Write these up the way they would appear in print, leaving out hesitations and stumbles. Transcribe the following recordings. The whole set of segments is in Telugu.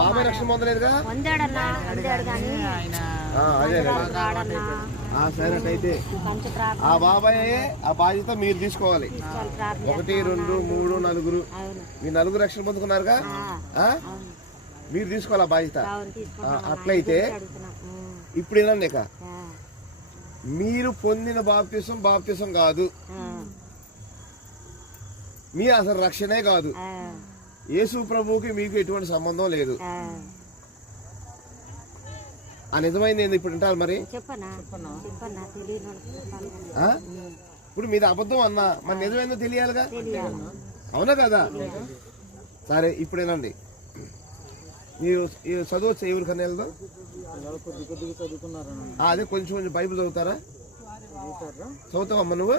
బాబాయ్ రక్షణ పొందలేదుగా? సరేనైతే ఆ బాబాయ్ ఆ బాధ్యత మీరు తీసుకోవాలి. 1, 2, 3, 4 మీ 4 రక్షణ పొందుకున్నారుగా, మీరు తీసుకోవాలి ఆ బాధ్యత. అట్లయితే ఇప్పుడు ఏనండి, ఇక మీరు పొందిన బాప్తిసం కాదు, మీ అసలు రక్షణే కాదు. యేసు ప్రభువుకి మీకు ఎటువంటి సంబంధం లేదు. ఆ నిజమైంది ఏంది ఇప్పుడు అంటారు మరి? ఇప్పుడు మీది అబద్ధం అన్నా మరి నిజమైందో తెలియాలిగా, అవునా కదా? సరే ఇప్పుడేనండి, మీరు చదవచ్చు ఎవరికన్నా వెళ్దాం. అదే కొంచెం బైబిల్ చదువుతారా? చదువుతావమ్మా నువ్వు?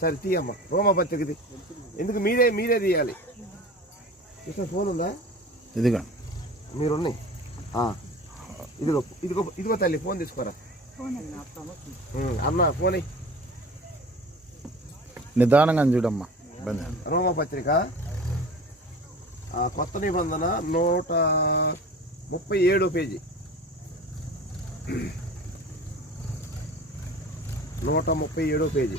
సరే తీయమ్మా రోమా పత్రికది. ఎందుకు మీరే తీయాలి. ఫోన్ ఉందా? ఇదిగో మీరున్నాయి. ఇదిగో తల్లి ఫోన్ తీసుకోరా అన్న. ఫోన్ నిదానంగా చూడమ్మా. రోమా పత్రిక కొత్త నిబంధన 137 పేజీ. 137 పేజీ.